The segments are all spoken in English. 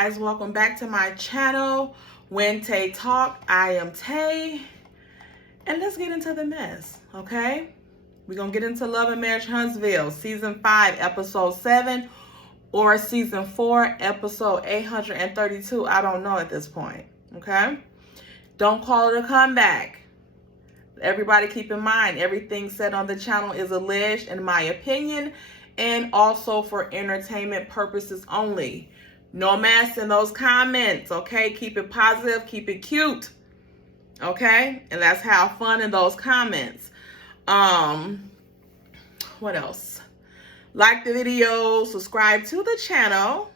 guys, welcome back to my channel. When Tay Talk, I am Tay, and let's get into the mess, okay? We're gonna get into Love and Marriage Huntsville, season 5, episode 7, or season 4, episode 832. I don't know at this point, okay? Don't call it a comeback. Everybody keep in mind, everything said on the channel is alleged in my opinion and also for entertainment purposes only. No mess in those comments, okay? Keep it positive, keep it cute, okay? And let's have fun in those comments. What else? Like the video, subscribe to the channel,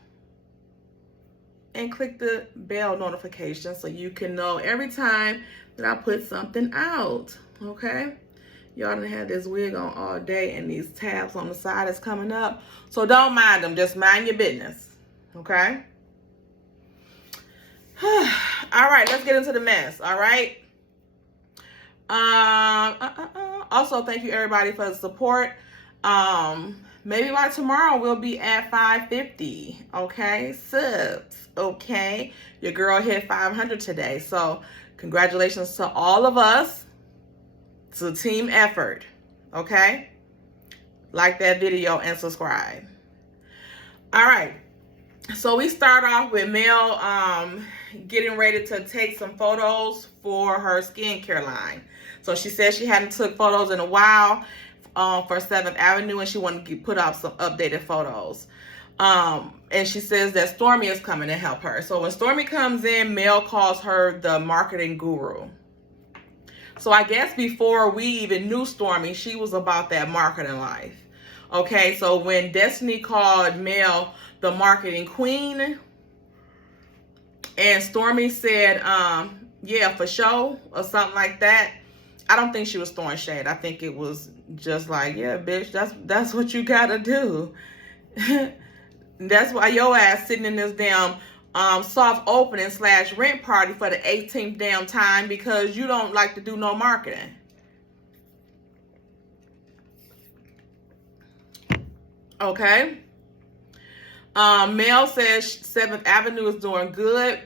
and click the bell notification so you can know every time that I put something out, okay? Y'all done had this wig on all day and these tabs on the side is coming up. So don't mind them, just mind your business. Okay. All right, let's get into the mess. All right. Also, thank you everybody for the support. Maybe by tomorrow we'll be at 550. Okay, subs. Okay, your girl hit 500 today. So congratulations to all of us. It's a team effort. Okay. Like that video and subscribe. All right. So we start off with Mel getting ready to take some photos for her skincare line. So she said she hadn't took photos in a while for 7th Avenue, and she wanted to put out some updated photos. And she says that Stormi is coming to help her. So when Stormi comes in, Mel calls her the marketing guru. So I guess before we even knew Stormi, she was about that marketing life. Okay, so when Destiny called Mel the marketing queen, and Stormi said, yeah, for sure, or something like that, I don't think she was throwing shade. I think it was just like, yeah, bitch, that's what you gotta do. That's why your ass sitting in this damn soft opening / rent party for the 18th damn time, because you don't like to do no marketing. Okay. Mel says 7th Avenue is doing good,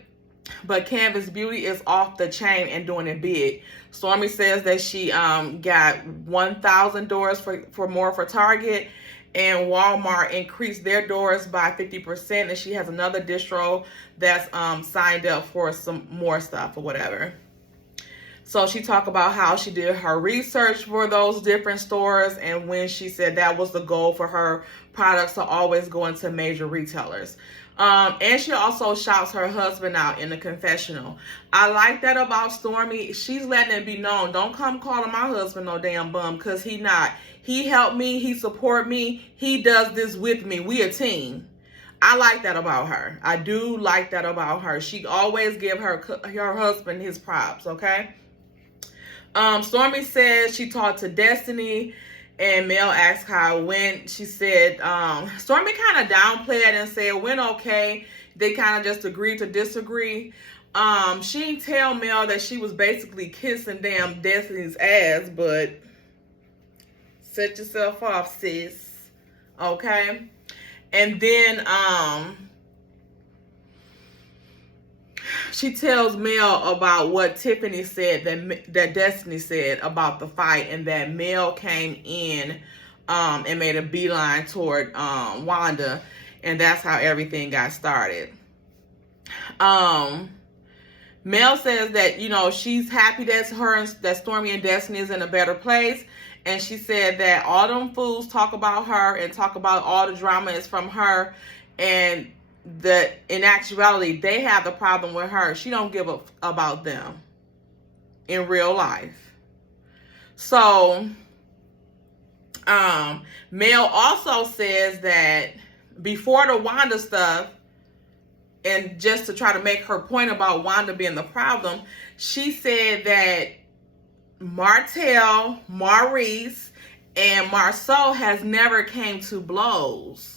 but Canvas Beauty is off the chain and doing it big. Stormi says that she got 1,000 doors for more for Target, and Walmart increased their doors by 50%, and she has another distro that's signed up for some more stuff or whatever. So she talked about how she did her research for those different stores, and when she said that was the goal for her products to always go into major retailers. And she also shouts her husband out in the confessional. I like that about Stormi. She's letting it be known. Don't come calling my husband no damn bum, because he not. He helped me. He support me. He does this with me. We a team. I like that about her. I do like that about her. She always give her husband his props, okay? Stormi says she talked to Destiny, and Mel asked how it went. She said, Stormi kind of downplayed it and said it went okay. They kind of just agreed to disagree. She didn't tell Mel that she was basically kissing damn Destiny's ass, but set yourself off, sis. Okay? And then, she tells Mel about what Tiffany said, that Destiny said about the fight, and that Mel came in and made a beeline toward Wanda, and that's how everything got started. Mel says that, you know, she's happy that Stormi and Destiny is in a better place, and she said that all them fools talk about her and talk about all the drama is from her, and that in actuality they have the problem with her. She don't give a about them in real life. So Mel also says that before the Wanda stuff, and just to try to make her point about Wanda being the problem, she said that Martell, Maurice, and Marceau has never came to blows.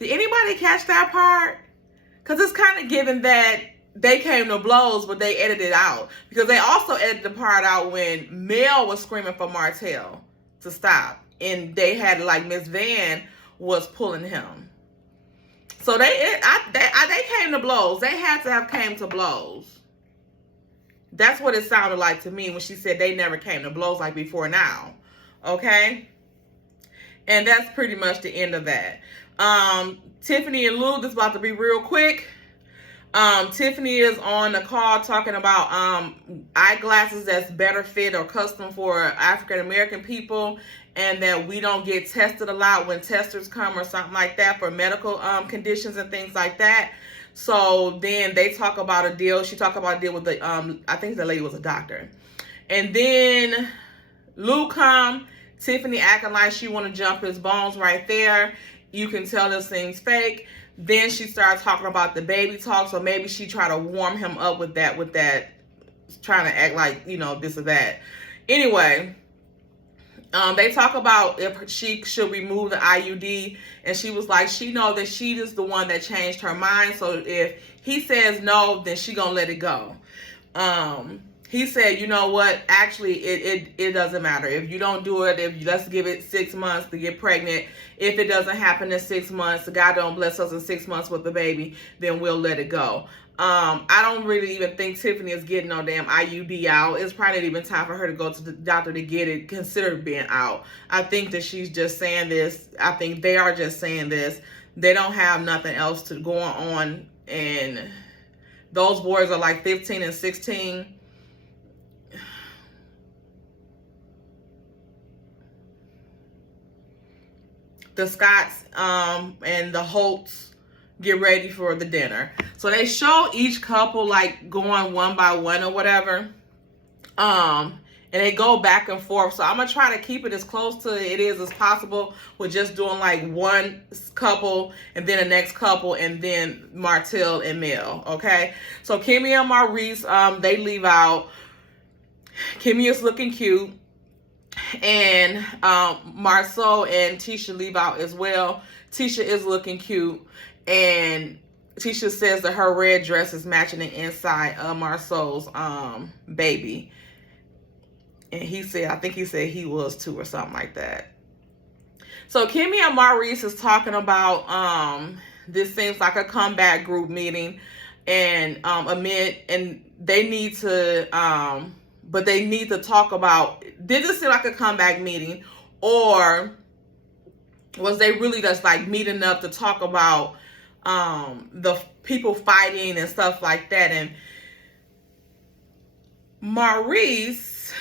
Did anybody catch that part? Because it's kind of given that they came to blows, but they edited it out. Because they also edited the part out when Mel was screaming for Martell to stop. And they had, like, Miss Van was pulling him. So they came to blows. They had to have came to blows. That's what it sounded like to me when she said they never came to blows like before now. Okay? And that's pretty much the end of that. Tiffany and Lou, this is about to be real quick. Tiffany is on the call talking about eyeglasses that's better fit or custom for African American people, and that we don't get tested a lot when testers come or something like that for medical conditions and things like that. So then they talk about a deal. She talked about a deal with the I think the lady was a doctor. And then Lou come, Tiffany acting like she want to jump his bones right there. You can tell this thing's fake. Then she started talking about the baby talk, so maybe she tried to warm him up with that, trying to act like, you know, this or that. Anyway, they talk about if she should remove the IUD, and she was like, she know that she is the one that changed her mind, so if he says no, then she gonna let it go. He said, you know what, actually, it doesn't matter. If you don't do it, let's give it 6 months to get pregnant. If it doesn't happen in 6 months, God don't bless us in 6 months with the baby, then we'll let it go. I don't really even think Tiffany is getting no damn IUD out. It's probably not even time for her to go to the doctor to get it considered being out. I think that she's just saying this. I think they are just saying this. They don't have nothing else to go on, and those boys are like 15 and 16. The Scotts and the Holtz get ready for the dinner. So they show each couple like going one by one or whatever. And they go back and forth. So I'm going to try to keep it as close to it is as possible with just doing like one couple and then the next couple and then Martell and Mel. Okay. So Kimmy and Maurice, they leave out. Kimmy is looking cute. And Marceau and Tisha leave out as well. Tisha is looking cute, and Tisha says that her red dress is matching the inside of Marceau's baby. And he said, I think he said he was too or something like that. So Kimmy and Maurice is talking about this seems like a comeback group meeting, and they need to but they need to talk about, did this seem like a comeback meeting, or was they really just like meeting up to talk about the people fighting and stuff like that? And Maurice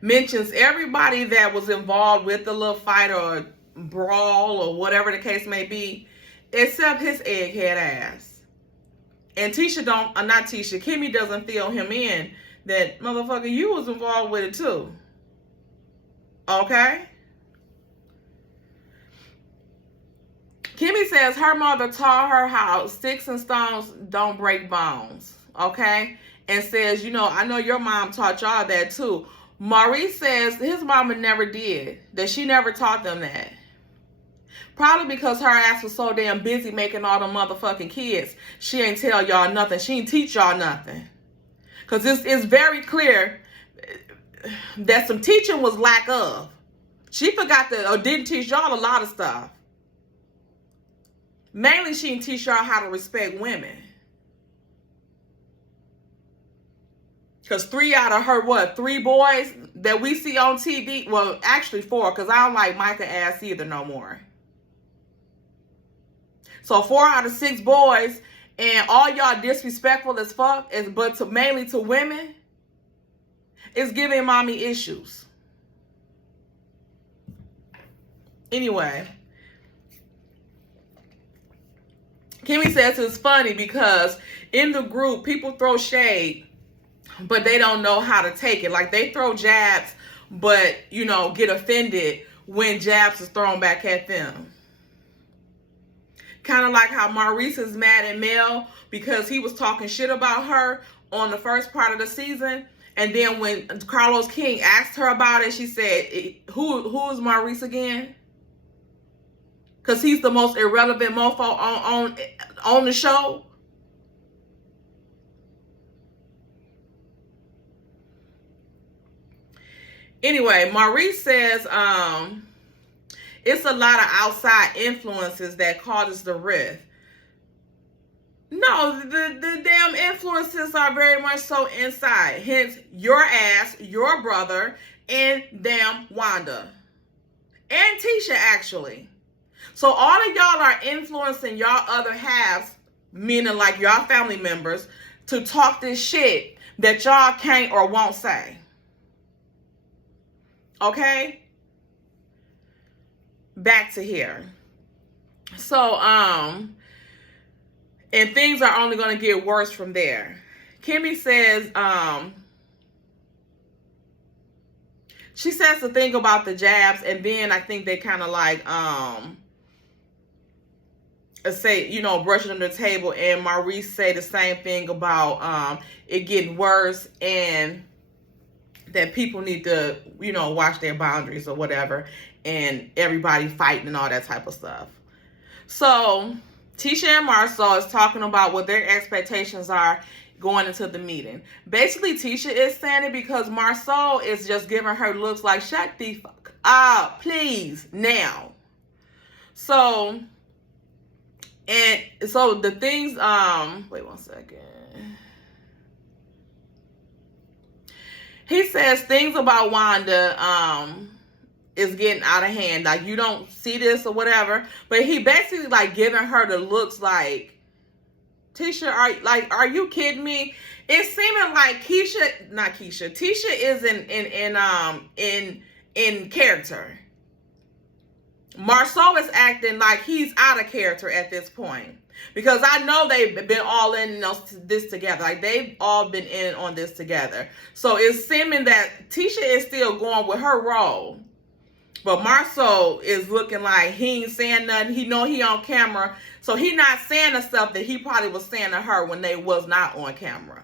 mentions everybody that was involved with the little fight or brawl or whatever the case may be, except his egghead ass. And Kimmy doesn't fill him in that, motherfucker, you was involved with it too. Okay? Kimmy says her mother taught her how sticks and stones don't break bones. Okay? And says, you know, I know your mom taught y'all that too. Maurice says his mama never did. That she never taught them that. Probably because her ass was so damn busy making all the motherfucking kids. She ain't tell y'all nothing. She ain't teach y'all nothing. Because it's very clear that some teaching was lack of. She forgot or didn't teach y'all a lot of stuff. Mainly she didn't teach y'all how to respect women. Because 3 out of her, 3 boys that we see on TV, well, actually 4, because I don't like Micah ass either no more. So 4 out of 6 boys, and all y'all disrespectful as fuck, but mainly to women, is giving mommy issues. Anyway, Kimmy says it's funny because in the group, people throw shade, but they don't know how to take it. Like, they throw jabs, but, you know, get offended when jabs is thrown back at them. Kind of like how Maurice is mad at Mel because he was talking shit about her on the first part of the season. And then when Carlos King asked her about it, she said, who is Maurice again? Because he's the most irrelevant mofo on the show. Anyway, Maurice says, it's a lot of outside influences that causes the rift. No, the damn influences are very much so inside. Hence, your ass, your brother, and damn Wanda. And Tisha, actually. So all of y'all are influencing y'all other halves, meaning like y'all family members, to talk this shit that y'all can't or won't say. Okay? Back to here. So, and things are only going to get worse from there. Kimmy says, she says the thing about the jabs, and then I think they kind of like, say, you know, brush it under the table, and Maurice say the same thing about it getting worse, and that people need to, you know, watch their boundaries or whatever, and everybody fighting and all that type of stuff. So Tisha and Marsau is talking about what their expectations are going into the meeting. Basically, Tisha is saying it because Marsau is just giving her looks like, shut the fuck up, please, now. So, and so the things, wait one second. He says things about Wanda, is getting out of hand. Like, you don't see this or whatever. But he basically like giving her the looks like, Tisha, are you kidding me? It's seeming like Tisha is in character. Marsau is acting like he's out of character at this point. Because I know they've been all in this together. Like, they've all been in on this together. So it's seeming that Tisha is still going with her role. But Marsau is looking like he ain't saying nothing. He know he on camera. So he not saying the stuff that he probably was saying to her when they was not on camera.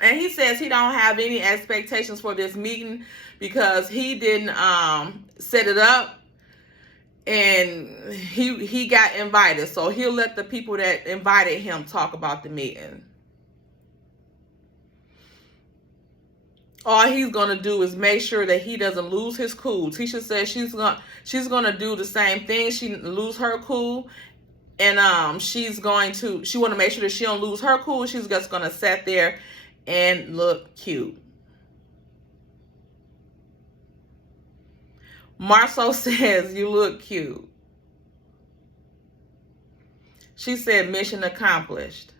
And he says he don't have any expectations for this meeting because he didn't set it up. And he got invited. So he'll let the people that invited him talk about the meeting. All he's gonna do is make sure that he doesn't lose his cool. Tisha says she's gonna do the same thing. She lose her cool, and she want to make sure that she don't lose her cool. She's just gonna sit there and look cute. Marsau says you look cute. She said mission accomplished.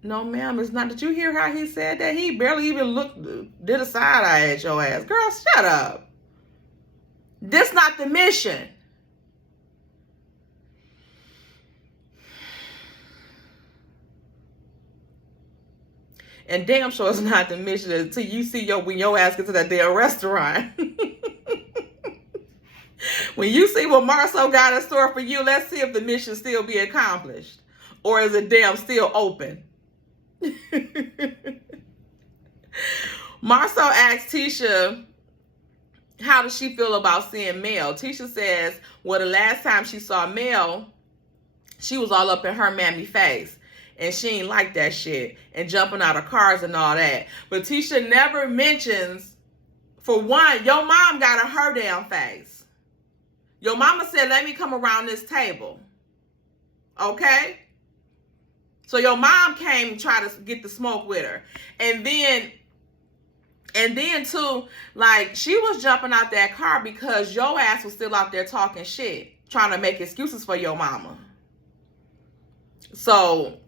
No, ma'am, it's not. Did you hear how he said that? He barely even did a side eye at your ass. Girl, shut up. This not the mission. And damn sure it's not the mission until you see when your ass gets to that damn restaurant. When you see what Marsau got in store for you, let's see if the mission still be accomplished. Or is it damn still open? Marsau asked Tisha, how does she feel about seeing Mel? Tisha says, well, the last time she saw Mel, she was all up in her mammy face. And she ain't like that shit. And jumping out of cars and all that. But Tisha never mentions, for one, your mom got in her damn face. Your mama said, let me come around this table. Okay? So your mom came and tried to get the smoke with her. And then too, like, she was jumping out that car because your ass was still out there talking shit, trying to make excuses for your mama. So,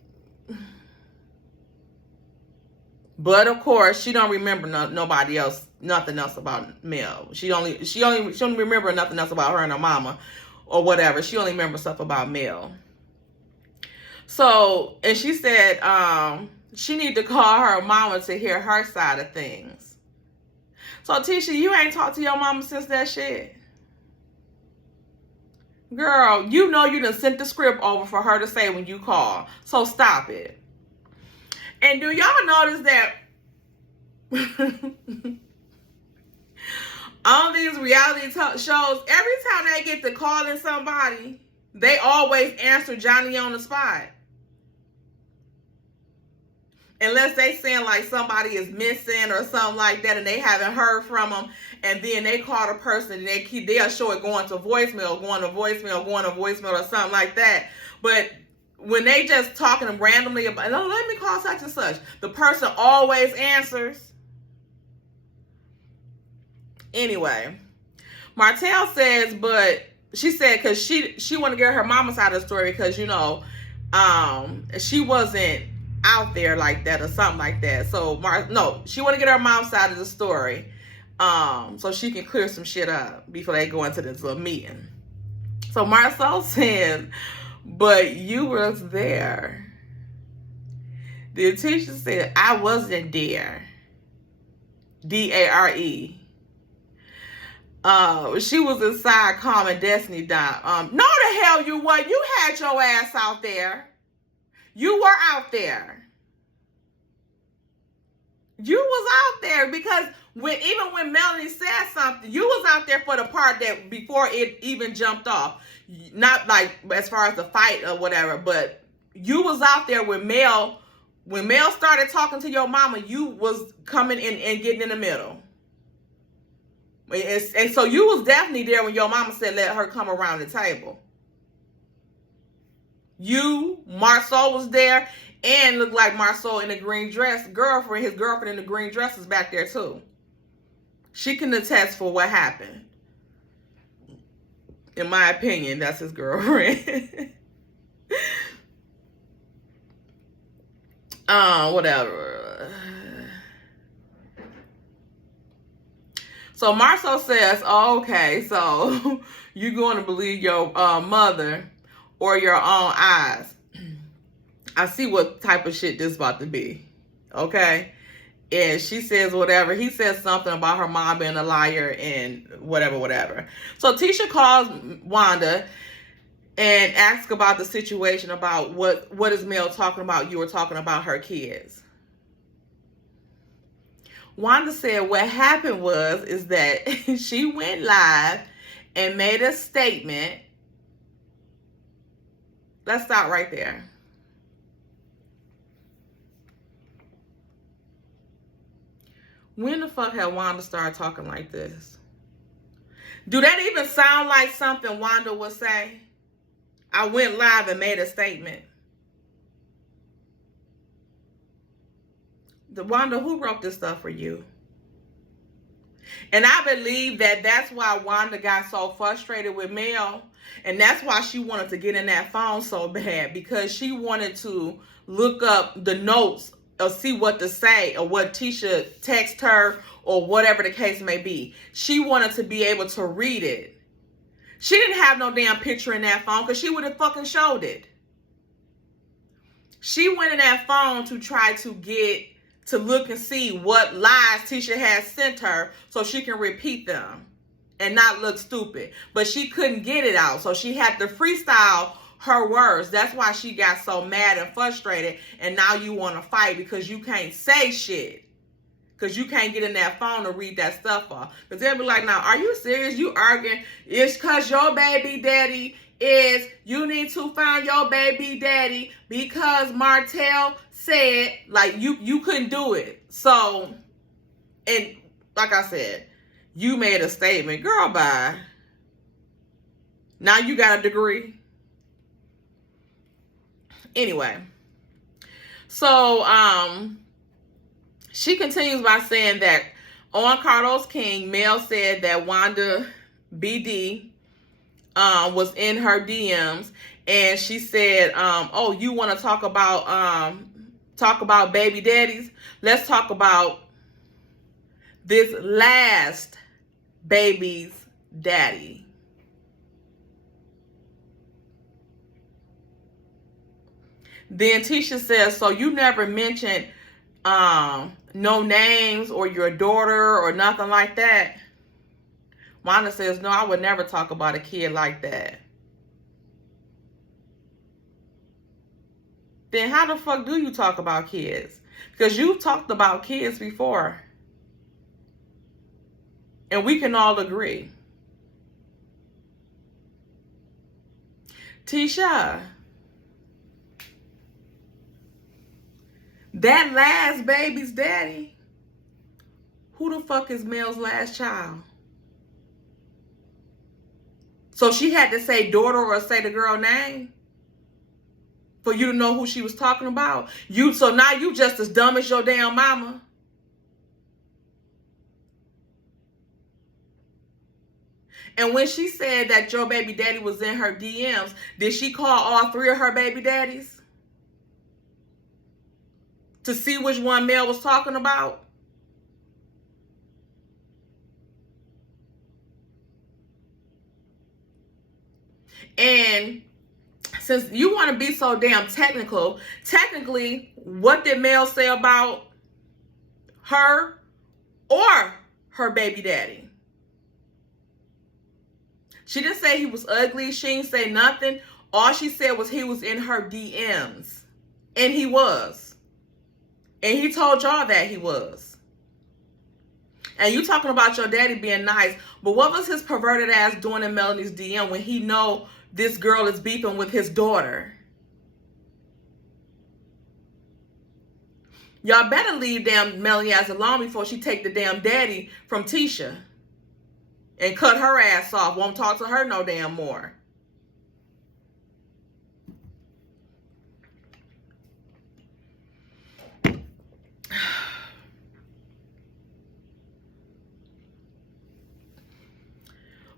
but of course, she don't remember nothing else about Mel. She only remember nothing else about her and her mama or whatever. She only remembers stuff about Mel. So, and she said she need to call her mama to hear her side of things. So, Tisha, you ain't talked to your mama since that shit. Girl, you know you done sent the script over for her to say when you call. So, stop it. And do y'all notice that on these reality shows, every time they get to calling somebody, they always answer Johnny on the spot. unless they saying like somebody is missing or something like that and they haven't heard from them, and then they call the person and they'll show it going to voicemail or something like that. But when they just talking randomly about, no, let me call such and such, the person always answers. Anyway, Martell says, but she said because she want to get her mama's side of the story because, you know, she wasn't out there like that or something like that. So she want to get her mom's side of the story, so she can clear some shit up before they go into this little meeting. So Marcel says, but you was there. The teacher said, I wasn't there. D-A-R-E. She was inside calming Destiny down. No the hell you weren't. You had your ass out there. You were out there. You was out there because even when Melanie said something, you was out there for the part that before it even jumped off. Not like as far as the fight or whatever, but you was out there when Mel started talking to your mama, you was coming in and getting in the middle. And so you was definitely there when your mama said let her come around the table. Marceau was there, and looked like Marceau in the green dress. His girlfriend in the green dress is back there too. She can attest for what happened. In my opinion, that's his girlfriend. Whatever. So Marceau says, oh, okay, so you're going to believe your mother or your own eyes. I see what type of shit this about to be. Okay? And she says whatever. He says something about her mom being a liar and whatever. So Tisha calls Wanda and asks about the situation, about what is Mel talking about. You were talking about her kids. Wanda said what happened is that she went live and made a statement. Let's stop right there. When the fuck had Wanda started talking like this? Do that even sound like something Wanda would say? I went live and made a statement. Wanda, who wrote this stuff for you? And I believe that's why Wanda got so frustrated with Mel. And that's why she wanted to get in that phone so bad. Because she wanted to look up the notes or see what to say, or what Tisha texted her, or whatever the case may be. She wanted to be able to read it. She didn't have no damn picture in that phone because she would have fucking showed it. She went in that phone to try to look and see what lies Tisha had sent her so she can repeat them and not look stupid. But she couldn't get it out, so she had to freestyle her words. That's why she got so mad and frustrated, and now you want to fight because you can't say shit. Because you can't get in that phone to read that stuff off. Because they'll be like, now, are you serious? You arguing? It's because your baby daddy is, you need to find your baby daddy because Martell said, like, you couldn't do it. So, and like I said, you made a statement. Girl, bye. Now you got a degree. Anyway. So, she continues by saying that on Carlos King, Mel said that Wanda BD was in her DMs, and she said, oh, you want to talk about baby daddies? Let's talk about this last baby's daddy. Then Tisha says, so you never mentioned no names or your daughter or nothing like that? Wanda says, no, I would never talk about a kid like that. Then how the fuck do you talk about kids? Because you've talked about kids before. And we can all agree. Tisha, That last baby's daddy, who the fuck is Mel's last child? So she had to say daughter or say the girl name for you to know who she was talking about. So now you just as dumb as your damn mama. And when she said that your baby daddy was in her DMs, did she call all three of her baby daddies to see which one Mel was talking about? And since you want to be so damn technically, what did Mel say about her or her baby daddy? She didn't say he was ugly. She didn't say nothing. All she said was he was in her DMs. And he was. And he told y'all that he was. And you talking about your daddy being nice. But what was his perverted ass doing in Melanie's DM when he know this girl is beefing with his daughter? Y'all better leave damn Melanie ass alone before she take the damn daddy from Tisha. And cut her ass off. Won't talk to her no damn more.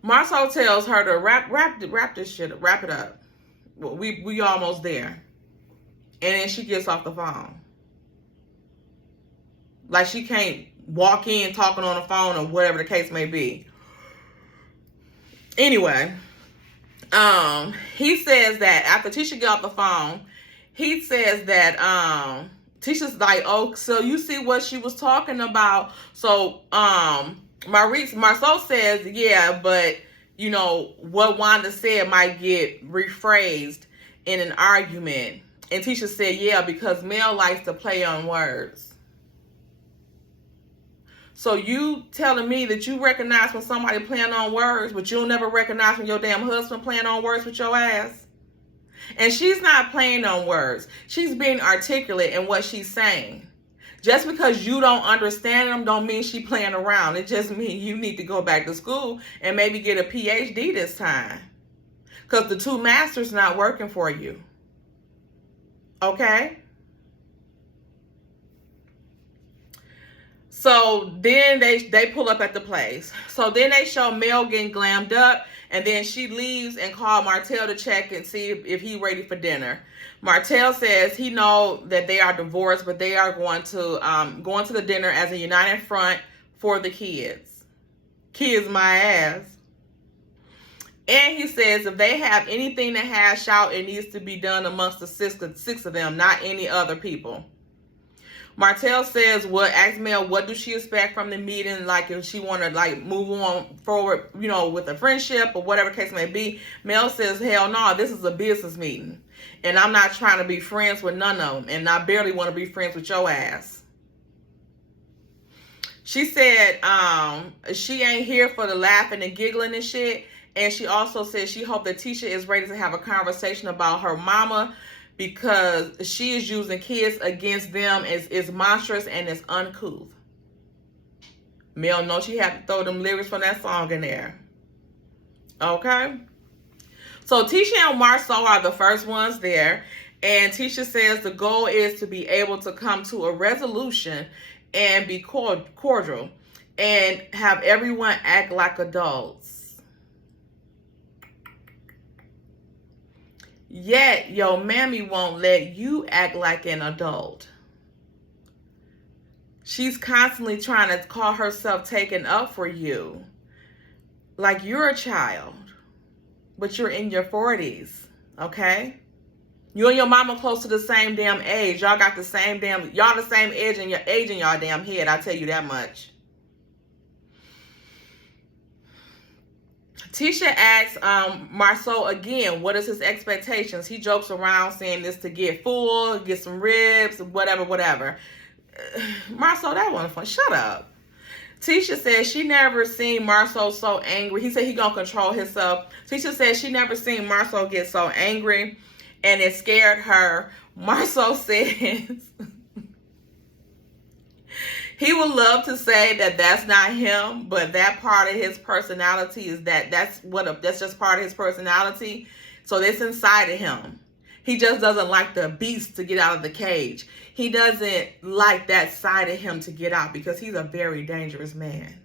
Marceau tells her to wrap this shit up. Wrap it up. Well, we almost there. And then she gets off the phone. Like she can't walk in talking on the phone or whatever the case may be. Anyway, he says that after Tisha get off the phone, he says that Tisha's like, oh, so you see what she was talking about. So Marceau says, yeah, but you know what Wanda said might get rephrased in an argument. And Tisha said, yeah, because Mel likes to play on words. So you telling me that you recognize when somebody playing on words, but you'll never recognize when your damn husband playing on words with your ass? And she's not playing on words. She's being articulate in what she's saying. Just because you don't understand them don't mean she playing around. It just means you need to go back to school and maybe get a PhD this time. Because the two masters not working for you. Okay? So then they pull up at the place. So then they show Mel getting glammed up. And then she leaves and called Martell to check and see if he ready for dinner. Martell says he know that they are divorced, but they are going to the dinner as a united front for the kids. Kids my ass. And he says if they have anything to hash out, it needs to be done amongst the six of them, not any other people. Martell says, ask Mel, what do she expect from the meeting? Like, if she want to, like, move on forward, you know, with a friendship or whatever case may be. Mel says, hell no, this is a business meeting. And I'm not trying to be friends with none of them. And I barely want to be friends with your ass. She said she ain't here for the laughing and giggling and shit. And she also said she hoped that Tisha is ready to have a conversation about her mama, because she is using kids against them is monstrous and is uncouth. Mel knows she had to throw them lyrics from that song in there. Okay? So Tisha and Marceau are the first ones there. And Tisha says the goal is to be able to come to a resolution and be cordial and have everyone act like adults. Yet, your mammy won't let you act like an adult. She's constantly trying to call herself taken up for you. Like you're a child, but you're in your 40s, okay? You and your mama close to the same damn age. Y'all got the same y'all the same age in y'all damn head, I tell you that much. Tisha asks Marceau again, what is his expectations? He jokes around saying this to get full, get some ribs, whatever. Marceau, that wasn't fun. Shut up. Tisha says she never seen Marceau so angry. He said he gonna control himself. Tisha says she never seen Marceau get so angry and it scared her. Marceau says He would love to say that that's not him, but that part of his personality is that's just part of his personality. So it's inside of him. He just doesn't like the beast to get out of the cage. He doesn't like that side of him to get out because he's a very dangerous man.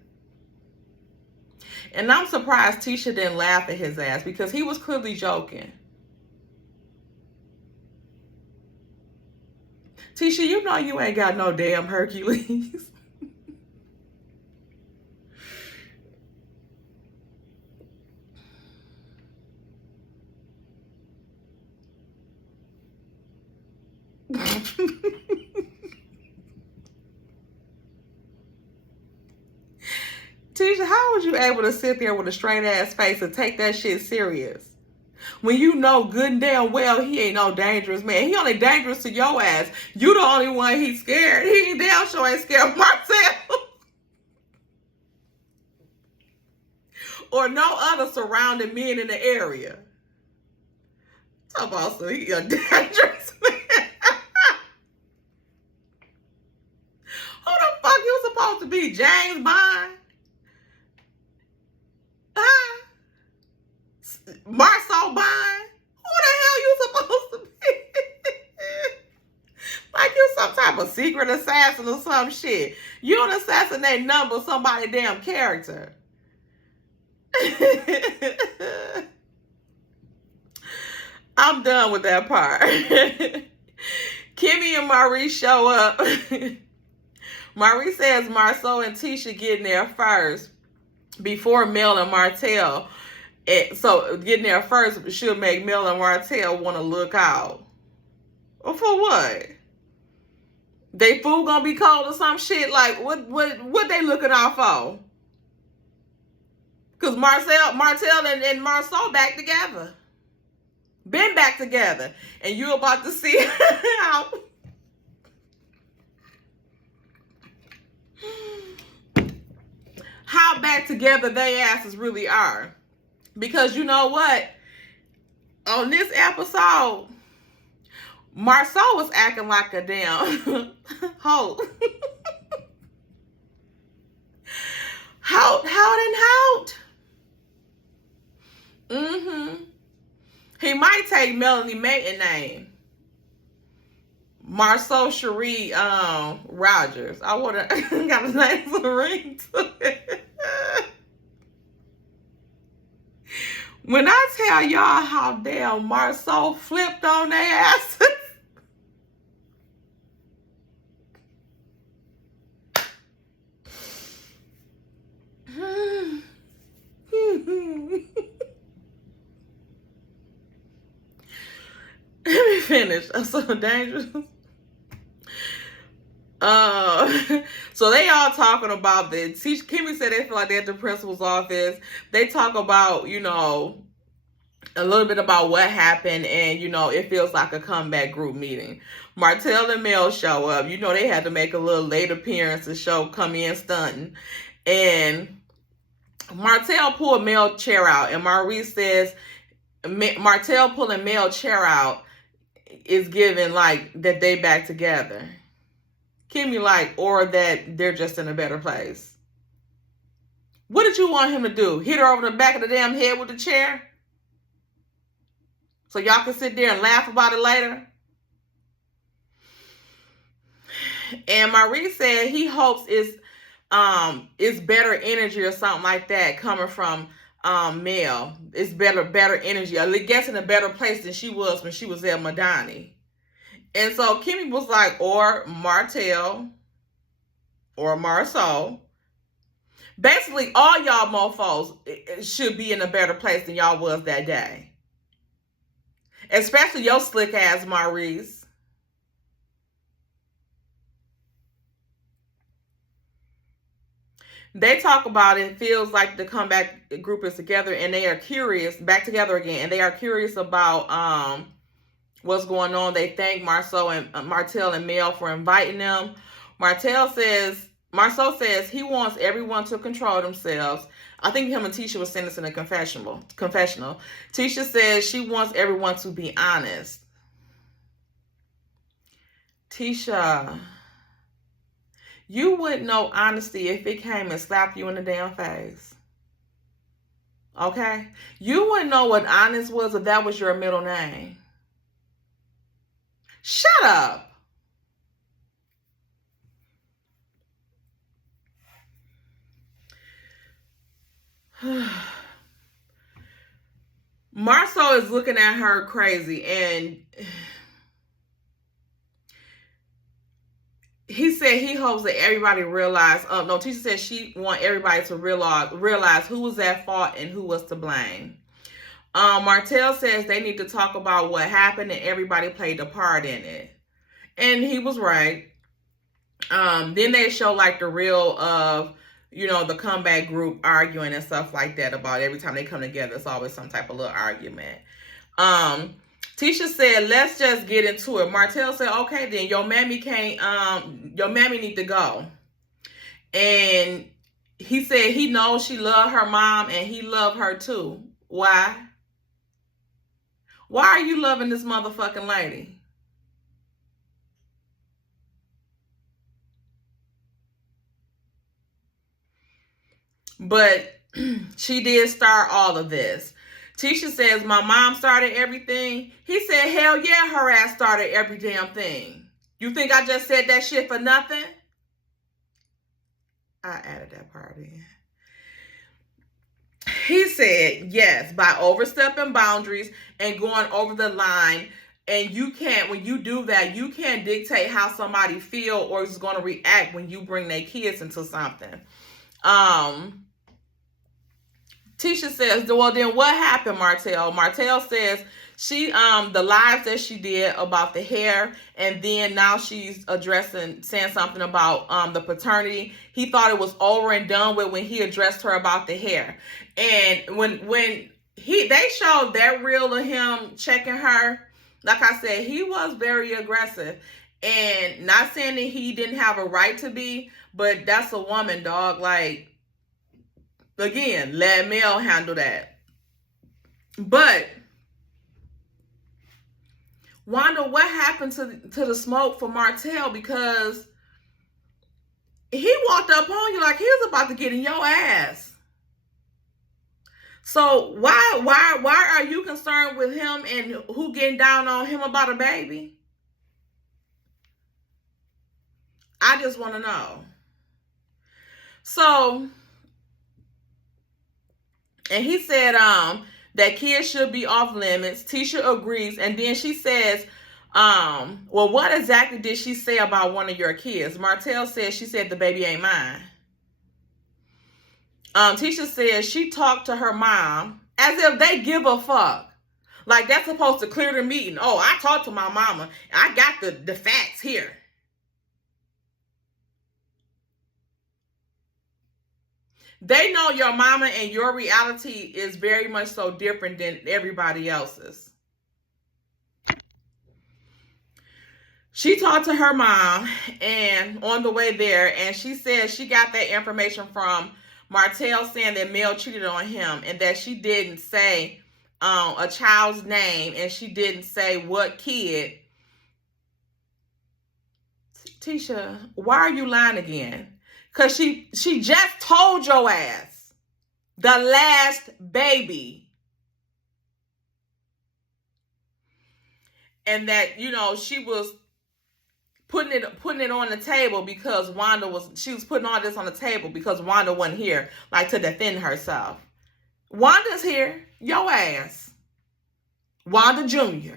And I'm surprised Tisha didn't laugh at his ass because he was clearly joking. Tisha, you know you ain't got no damn Hercules. Tisha, how was you able to sit there with a straight ass face and take that shit serious? When you know good and damn well he ain't no dangerous man. He only dangerous to your ass. You the only one he's scared. He ain't damn sure ain't scared of Marcel. Or no other surrounding men in the area. Talk about so he a dangerous man. Who the fuck you supposed to be? James Bond? Huh? Marceau Bond? Who the hell you supposed to be? Like you some type of secret assassin or some shit. You don't assassinate none but somebody damn character. I'm done with that part. Kimmy and Marie show up. Marie says Marceau and Tisha getting there first before Mel and Martell. So getting there first should make Mel and Martell want to look out. Well, for what? They food gonna be cold or some shit? Like what they looking out for? Because Martell and Marceau back together. Been back together. And you about to see how back together they asses really are. Because you know what? On this episode, Marceau was acting like a damn hoe. Hout and hout. He might take Melanie maiden name. Marceau Cherie Rogers. I would have got a nice little ring to it. When I tell y'all how damn Marceau flipped on their asses. Let me finish. I'm so dangerous. So they all talking about this. Kimmy said they feel like they're at the principal's office. They talk about, you know, a little bit about what happened, and you know, it feels like a comeback group meeting. Martell and Mel show up. You know, they had to make a little late appearance to show come in stunting. And Martell pulled Mel's chair out, and Marie says Martell pulling Mel's chair out is giving like that they back together. Kimmy like, or that they're just in a better place. What did you want him to do? Hit her over the back of the damn head with the chair? So y'all can sit there and laugh about it later? And Marie said he hopes it's better energy or something like that coming from Mel. It's better energy. I guess in a better place than she was when she was at Madani. And so Kimmy was like, or Martell or Marceau. Basically, all y'all mofos should be in a better place than y'all was that day. Especially your slick ass Maurice. They talk about it feels like the comeback group is together and they are curious, back together again, and they are curious about what's going on. They thank Marceau and Martell and Mel for inviting them. Marceau says he wants everyone to control themselves. I think him and Tisha was saying this in a confessional. Tisha says she wants everyone to be honest. Tisha, You wouldn't know honesty if it came and slapped you in the damn face. Okay? You wouldn't know what honest was if that was your middle name. Shut up. Marceau is looking at her crazy, and he said he hopes that everybody realize. No, Tisha said she want everybody to realize who was at fault and who was to blame. Martell says they need to talk about what happened and everybody played a part in it, and he was right. Then they show like the reel of, you know, the comeback group arguing and stuff like that about every time they come together, it's always some type of little argument. Tisha said, let's just get into it. Martell said, okay, then your mammy need to go. And he said he knows she loved her mom and he loved her too. Why? Why are you loving this motherfucking lady? But she did start all of this. Tisha says, my mom started everything. He said, hell yeah, her ass started every damn thing. You think I just said that shit for nothing? I added that part in. He said, yes, by overstepping boundaries and going over the line. And you can't, when you do that, you can't dictate how somebody feel or is going to react when you bring their kids into something. Tisha says, well, then what happened, Martell? Martell says she, the lives that she did about the hair, and then now she's saying something about the paternity. He thought it was over and done with when he addressed her about the hair. And when they showed that reel of him checking her, like I said, he was very aggressive. And not saying that he didn't have a right to be, but that's a woman, dog. Like, again, let Mel handle that. But Wanda, what happened to the smoke for Martell? Because he walked up on you like he was about to get in your ass. So why are you concerned with him and who getting down on him about a baby? I just want to know. So, and he said that kids should be off limits. Tisha agrees, and then she says, well, what exactly did she say about one of your kids? Martell says she said the baby ain't mine. Tisha says she talked to her mom as if they give a fuck. Like that's supposed to clear the meeting. Oh, I talked to my mama. I got the facts here. They know your mama and your reality is very much so different than everybody else's. She talked to her mom and on the way there, and she said she got that information from Martell saying that Mel cheated on him and that she didn't say a child's name and she didn't say what kid. Tisha, why are you lying again? Because she just told your ass the last baby. And that, you know, she was putting it on the table because she was putting all this on the table because Wanda wasn't here, like to defend herself. Wanda's here, your ass. Wanda Jr.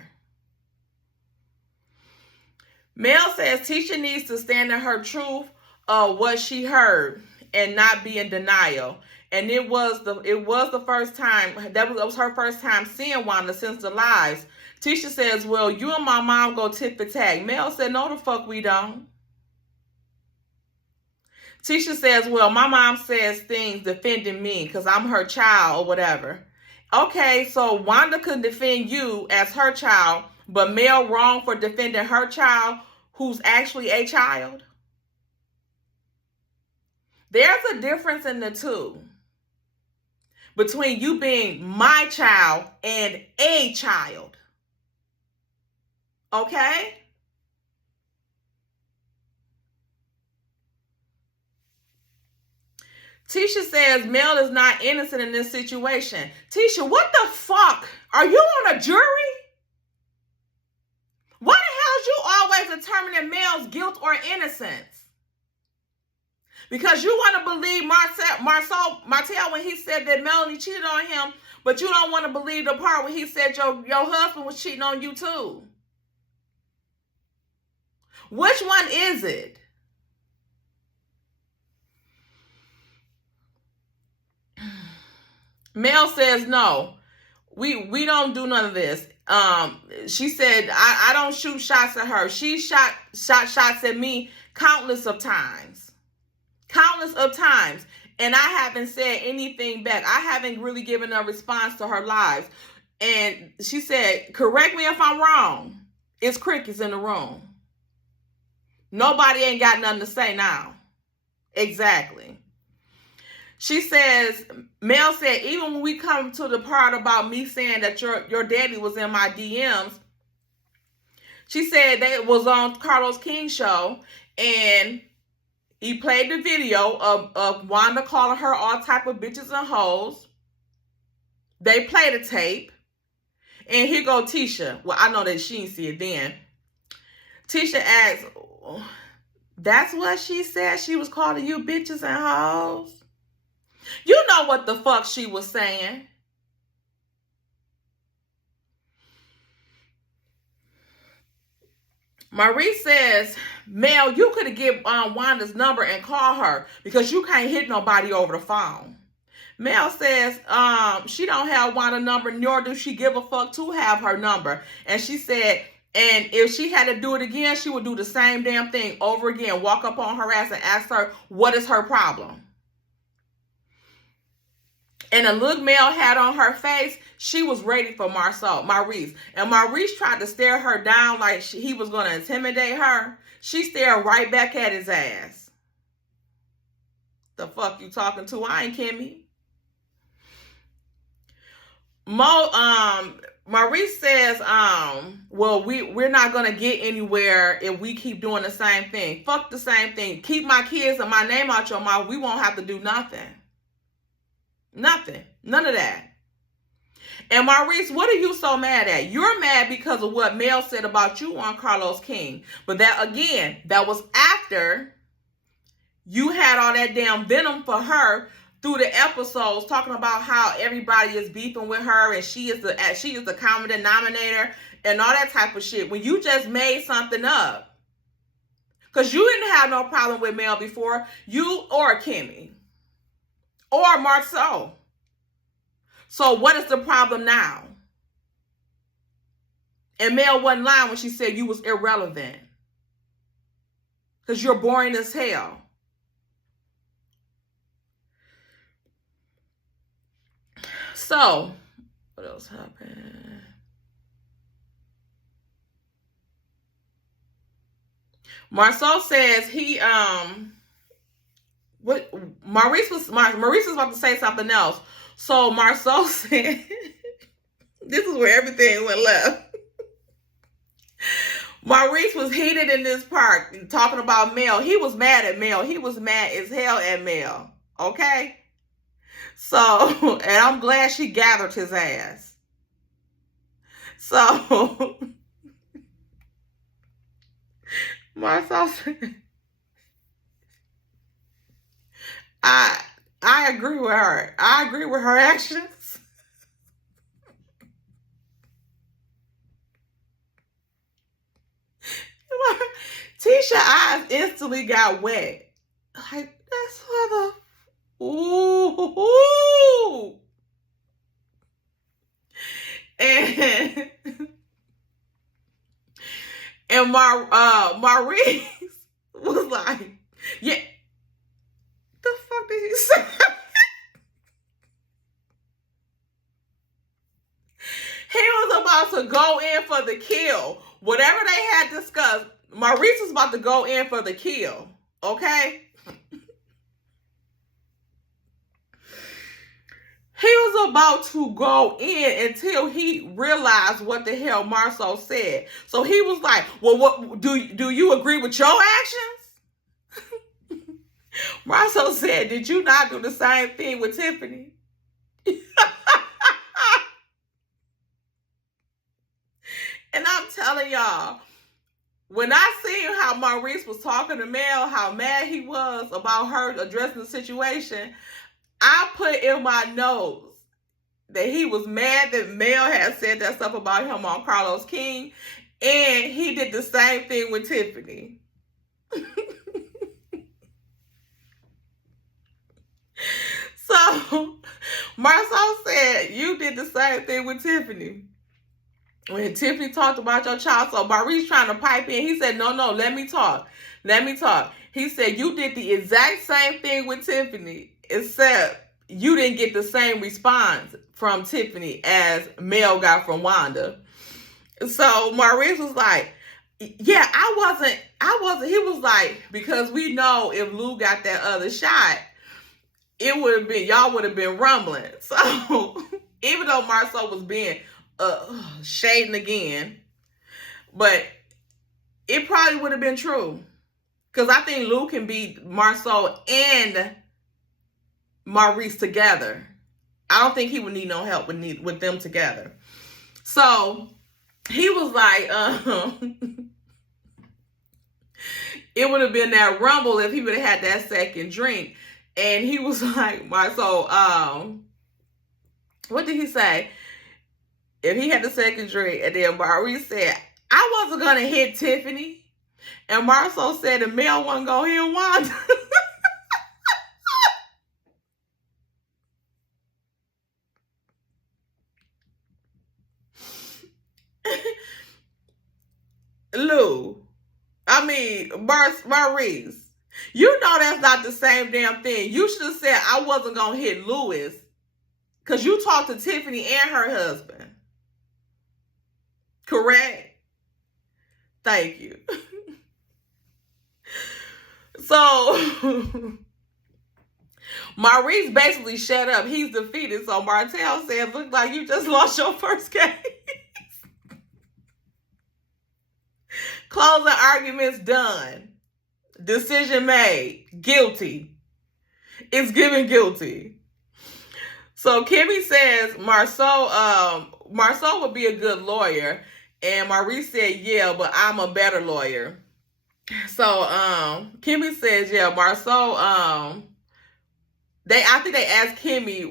Mel says Tisha needs to stand in her truth of what she heard and not be in denial. And it was the first time, that was her first time seeing Wanda since the lies. Tisha says, well, you and my mom go tit for tat. Mel said, no the fuck we don't. Tisha says, well, my mom says things defending me because I'm her child or whatever. Okay, so Wanda could defend you as her child, but Mel wrong for defending her child who's actually a child? There's a difference in the two. Between you being my child and a child. Okay? Tisha says Mel is not innocent in this situation. Tisha, what the fuck? Are you on a jury? Why the hell is you always determining Mel's guilt or innocence? Because you want to believe Martell when he said that Melanie cheated on him, but you don't want to believe the part when he said your husband was cheating on you too. Which one is it? Mel says no. We don't do none of this. She said I don't shoot shots at her. She shot shots at me countless of times. And I haven't said anything back. I haven't really given a response to her lies. And she said, correct me if I'm wrong. It's crickets in the room. Nobody ain't got nothing to say now. Exactly. She says, Mel said, even when we come to the part about me saying that your daddy was in my DMs, she said that it was on Carlos King's show, and he played the video of Wanda calling her all type of bitches and hoes. They played the tape. And here go Tisha. Well, I know that she didn't see it then. Tisha asks, that's what she said? She was calling you bitches and hoes? You know what the fuck she was saying. Marie says, Mel, you could have given Wanda's number and call her because you can't hit nobody over the phone. Mel says she don't have Wanda's number, nor does she give a fuck to have her number. And she said, and if she had to do it again, she would do the same damn thing over again. Walk up on her ass and ask her, what is her problem? And the look Mel had on her face, she was ready for Maurice. And Maurice tried to stare her down like he was going to intimidate her. She stared right back at his ass. The fuck you talking to? I ain't Kimmy. Maurice says, well, we're not going to get anywhere if we keep doing the same thing. Fuck the same thing. Keep my kids and my name out your mouth. We won't have to do nothing. Nothing. None of that. And Maurice, what are you so mad at? You're mad because of what Mel said about you on Carlos King. But that, again, that was after you had all that damn venom for her through the episodes, talking about how everybody is beefing with her and she is the common denominator and all that type of shit. When you just made something up. Because you didn't have no problem with Mel before. You or Kimmy. Or Marceau. So what is the problem now? And Mel wasn't lying when she said you was irrelevant. Because you're boring as hell. So, what else happened? Marceau says he, Maurice was about to say something else. So Marceau said, this is where everything went left. Maurice was heated in this park talking about Mel. He was mad at Mel. He was mad as hell at Mel. Okay? So, and I'm glad she gathered his ass. So, Marceau said, I agree with her. I agree with her actions. Tisha's eyes instantly got wet. Like, that's what the... Ooh. And Maurice was like, yeah. The fuck did he say? He was about to go in for the kill. Whatever they had discussed, Maurice was about to go in for the kill. Okay? He was about to go in until he realized what the hell Marceau said. So he was like, well, what do you agree with your actions? Marceau said, did you not do the same thing with Tiffany? And I'm telling y'all, when I seen how Maurice was talking to Mel, how mad he was about her addressing the situation, I put in my notes that he was mad that Mel had said that stuff about him on Carlos King, and he did the same thing with Tiffany. So Marceau said, you did the same thing with Tiffany. When Tiffany talked about your child, so Maurice trying to pipe in, he said, no, let me talk. He said, you did the exact same thing with Tiffany, except you didn't get the same response from Tiffany as Mel got from Wanda. So Maurice was like, yeah, I wasn't. He was like, because we know if Lou got that other shot, y'all would have been rumbling. So even though Marceau was being shading again, but it probably would have been true. Because I think Lou can beat Marceau and Maurice together. I don't think he would need no help with them together. So he was like, it would have been that rumble if he would have had that second drink. And he was like, Marceau, what did he say? If he had the second drink, and then Maurice said, I wasn't going to hit Tiffany. And Marceau said the Mel wasn't going to hit Wanda. Maurice, you know that's not the same damn thing. You should have said I wasn't going to hit Louis because you talked to Tiffany and her husband. Correct? Thank you. So Maurice basically shut up. He's defeated. So Martell said, look like you just lost your first case. Closing arguments done. Decision made. Guilty. It's given guilty. So Kimmy says Marceau would be a good lawyer. And Maurice said, yeah, but I'm a better lawyer. So Kimmy says, yeah, Marceau, I think they asked Kimmy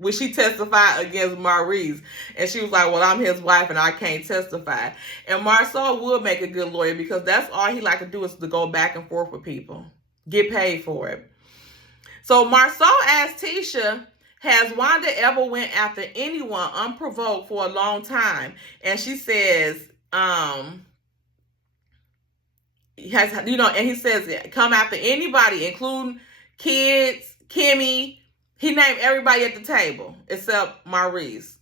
would she testify against Maurice? And she was like, well, I'm his wife and I can't testify. And Marceau would make a good lawyer because that's all he like to do is to go back and forth with people. Get paid for it. So Marceau asked Tisha, has Wanda ever went after anyone unprovoked for a long time? And she says, and he says, come after anybody, including kids, Kimmy. He named everybody at the table except Maurice.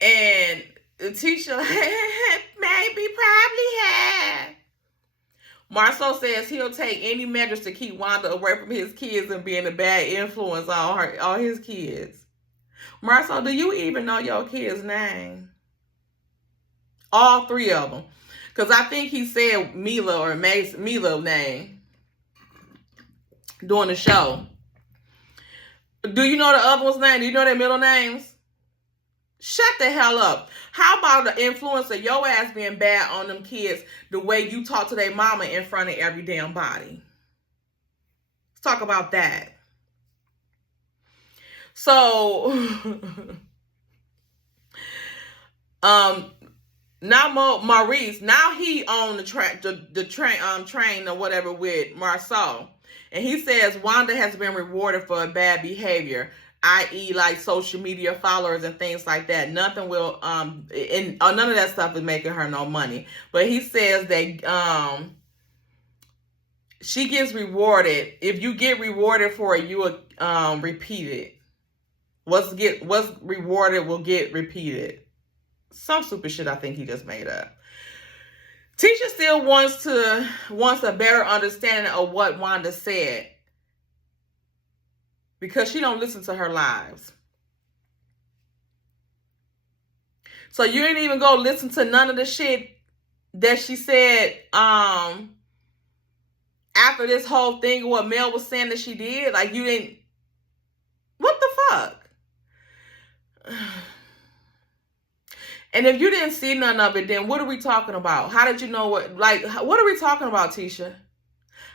And Tisha, maybe, probably have. Marceau says he'll take any measures to keep Wanda away from his kids and being a bad influence on his kids. Marceau, do you even know your kid's name? All three of them. Because I think he said Mila or Mila's name during the show. Do you know the other one's name? Do you know their middle names? Shut the hell up. How about the influence of your ass being bad on them kids the way you talk to their mama in front of every damn body? Let's talk about that. So, now Maurice, now he on the train or whatever with Marceau. And he says Wanda has been rewarded for bad behavior, i.e. like social media followers and things like that. Nothing will, none of that stuff is making her no money. But he says that she gets rewarded. If you get rewarded for it, you will repeat it. What's rewarded will get repeated. Some stupid shit I think he just made up. Tisha still wants a better understanding of what Wanda said because she don't listen to her lives. So you ain't even go listen to none of the shit that she said After this whole thing, what Mel was saying that she did, like, you didn't. What the fuck? And if you didn't see none of it, then what are we talking about? How did you know what? Like, what are we talking about, Tisha?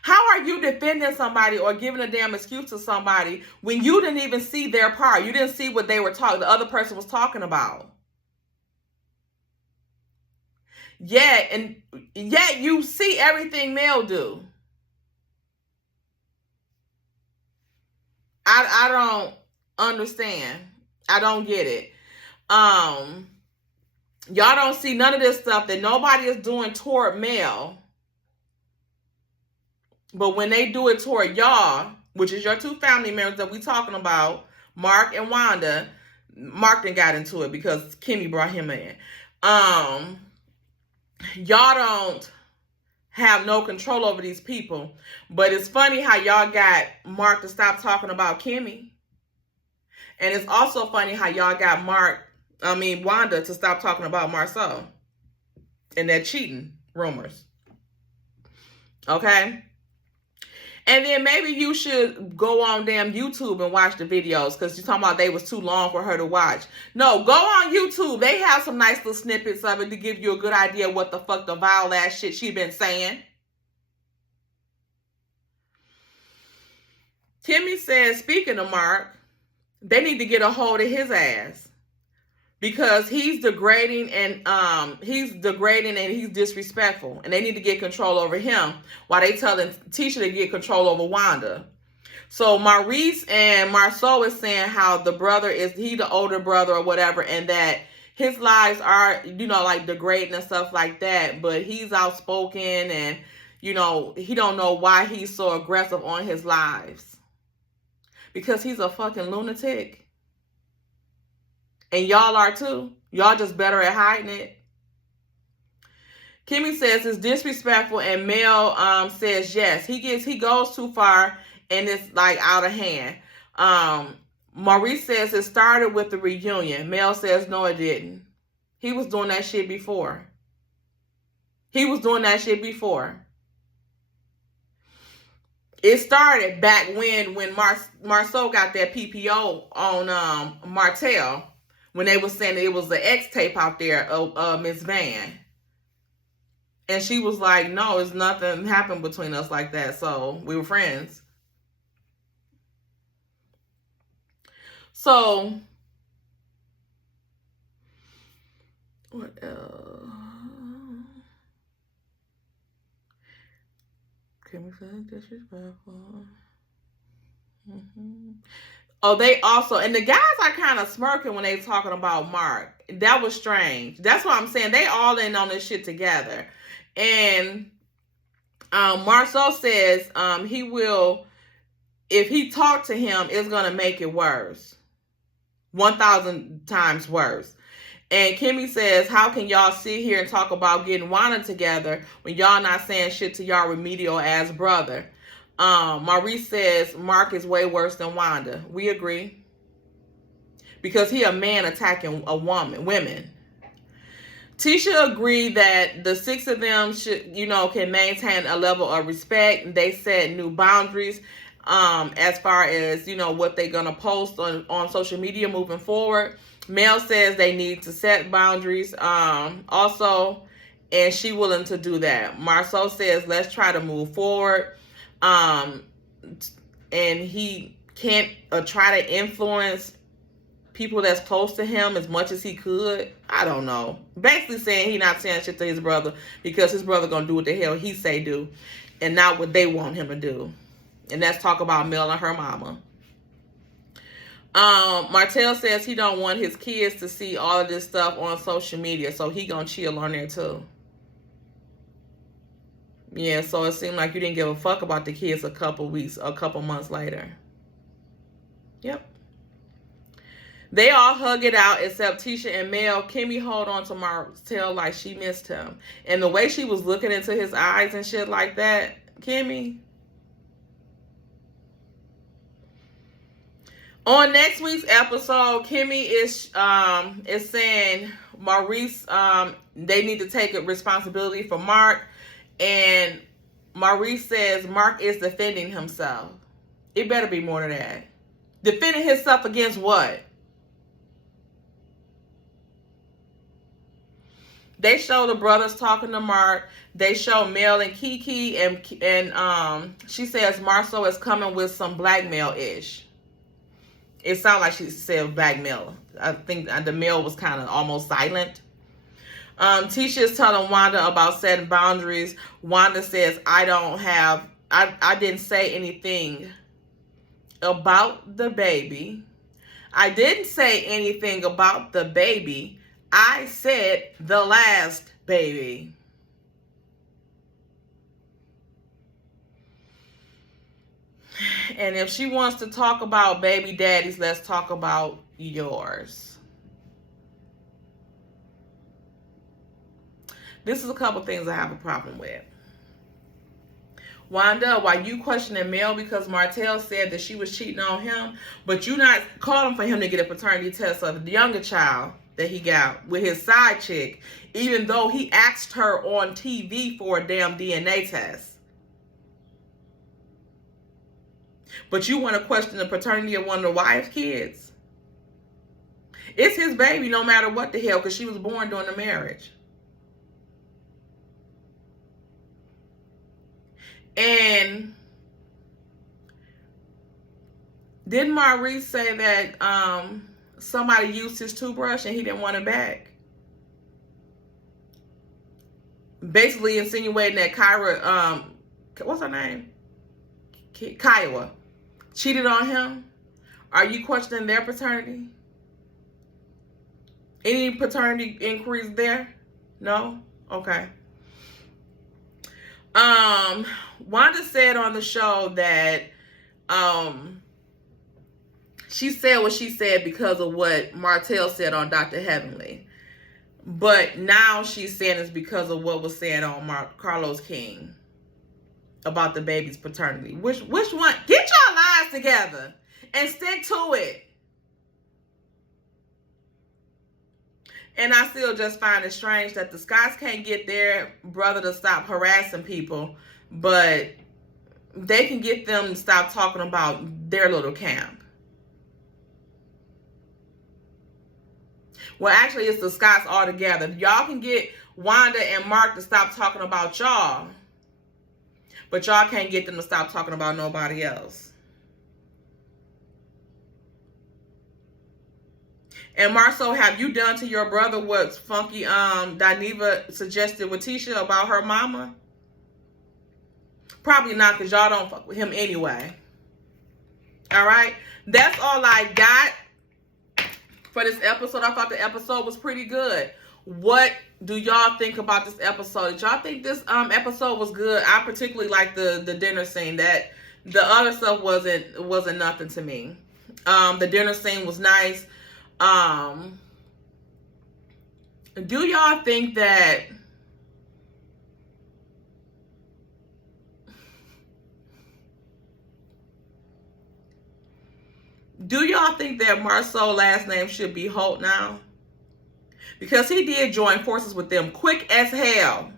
How are you defending somebody or giving a damn excuse to somebody when you didn't even see their part? You didn't see what they were talking, the other person was talking about. Yet you see everything Mel do. I don't understand. I don't get it. Y'all don't see none of this stuff that nobody is doing toward Mel. But when they do it toward y'all, which is your two family members that we talking about, Mark and Wanda, Mark then got into it because Kimmy brought him in. Y'all don't have no control over these people. But it's funny how y'all got Mark to stop talking about Kimmy. And it's also funny how y'all got Wanda to stop talking about Marcel and that cheating rumors. Okay? And then maybe you should go on damn YouTube and watch the videos because you're talking about they was too long for her to watch. No, go on YouTube. They have some nice little snippets of it to give you a good idea what the fuck the vile ass shit she been saying. Kimmy says, speaking of Mark, they need to get a hold of his ass because he's degrading and he's disrespectful, and they need to get control over him while they telling Tisha to get control over Wanda. So Maurice and Marceau is saying how the brother is the older brother or whatever, and that his lives are like degrading and stuff like that, but he's outspoken and he don't know why he's so aggressive on his lives. Because he's a fucking lunatic. And y'all are too. Y'all just better at hiding it. Kimmy says it's disrespectful, and Mel says yes. He goes too far and it's like out of hand. Maurice says it started with the reunion. Mel says no, it didn't. He was doing that shit before. It started back when Marceau got that PPO on Martell, when they was saying that it was the X tape out there of Miss Van. And she was like, no, it's nothing happened between us like that. So we were friends. So what else? Can we feel disrespectful? Oh, they also, and the guys are kind of smirking when they talking about Mark. That was strange. That's what I'm saying. They all in on this shit together. And Marceau says he will, if he talked to him, it's going to make it worse. 1,000 times worse. And Kimmy says, how can y'all sit here and talk about getting Wanda together when y'all not saying shit to y'all remedial ass brother? Maurice says Mark is way worse than Wanda. We agree. Because he a man attacking women. Tisha agreed that the six of them should, can maintain a level of respect. They set new boundaries as far as, what they're going to post on social media moving forward. Mel says they need to set boundaries also, and she willing to do that. Marceau says, let's try to move forward. And he can't try to influence people that's close to him as much as he could. I don't know. Basically saying he not saying shit to his brother because his brother gonna do what the hell he say do and not what they want him to do. And that's talk about Mel and her mama. Martell says he don't want his kids to see all of this stuff on social media, so he gonna chill on there too. Yeah, so it seemed like you didn't give a fuck about the kids a couple months later. Yep. They all hug it out except Tisha and Mel. Kimmy hold on to Martell like she missed him. And the way she was looking into his eyes and shit like that, Kimmy. On next week's episode, Kimmy is saying Maurice, they need to take responsibility for Mark, and Maurice says Mark is defending himself. It better be more than that. Defending himself against what? They show the brothers talking to Mark. They show Mel and Kiki, and she says Marceau is coming with some blackmail-ish. It sounds like she said blackmail. I think the mail was kind of almost silent. Tisha is telling Wanda about setting boundaries. Wanda says, I didn't say anything about the baby. I didn't say anything about the baby. I said the last baby. And if she wants to talk about baby daddies, let's talk about yours. This is a couple things I have a problem with. Wanda, why you questioning Mel because Martell said that she was cheating on him, but you not calling for him to get a paternity test of the younger child that he got with his side chick, even though he asked her on TV for a damn DNA test. But you want to question the paternity of one of the wife's kids? It's his baby no matter what the hell, because she was born during the marriage. And didn't Maurice say that somebody used his toothbrush and he didn't want it back? Basically insinuating that Kyra, what's her name? Kiowa, cheated on him. Are you questioning their paternity? Any paternity inquiries there? No? Okay. Wanda said on the show that she said what she said because of what Martell said on Dr. Heavenly. But now she's saying it's because of what was said on Carlos King about the baby's paternity. Which one? Get your lives together and stick to it. And I still just find it strange that the Scotts can't get their brother to stop harassing people, but they can get them to stop talking about their little camp. Well, actually, it's the Scotts all together. Y'all can get Wanda and Mark to stop talking about y'all, but y'all can't get them to stop talking about nobody else. And Marceau, have you done to your brother what funky Dineva suggested with Tisha about her mama? Probably not, because y'all don't fuck with him anyway. All right? That's all I got for this episode. I thought the episode was pretty good. What do y'all think about this episode? Did y'all think this episode was good? I particularly like the dinner scene. That the other stuff wasn't nothing to me. The dinner scene was nice. Do y'all think that Marceau's last name should be Holt now? Because he did join forces with them quick as hell.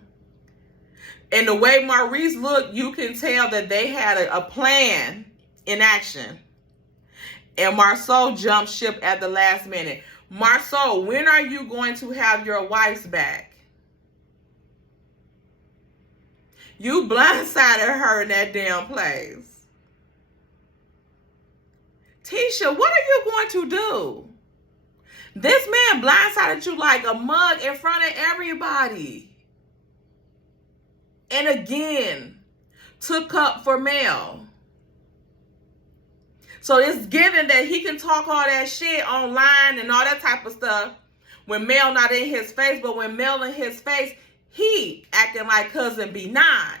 And the way Maurice looked, you can tell that they had a plan in action. And Marceau jumped ship at the last minute. Marceau, when are you going to have your wives back? You blindsided her in that damn place. Tisha, what are you going to do? This man blindsided you like a mug in front of everybody. And again, took up for Mel. So it's given that he can talk all that shit online and all that type of stuff when Mel not in his face, but when Mel in his face, he acting like cousin be not.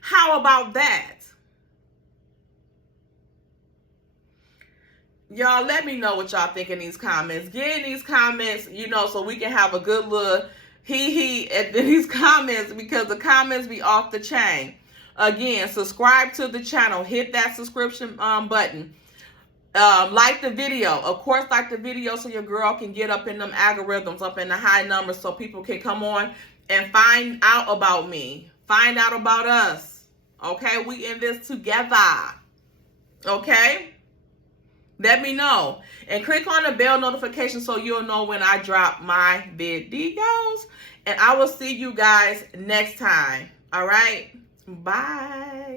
How about that? Y'all let me know what y'all think in these comments. Get in these comments, so we can have a good look at these comments, because the comments be off the chain. Again, subscribe to the channel. Hit that subscription button. Like the video. Of course, like the video so your girl can get up in them algorithms, up in the high numbers, so people can come on and find out about me. Find out about us. Okay? We in this together. Okay? Let me know. And click on the bell notification so you'll know when I drop my videos. And I will see you guys next time. All right? Bye.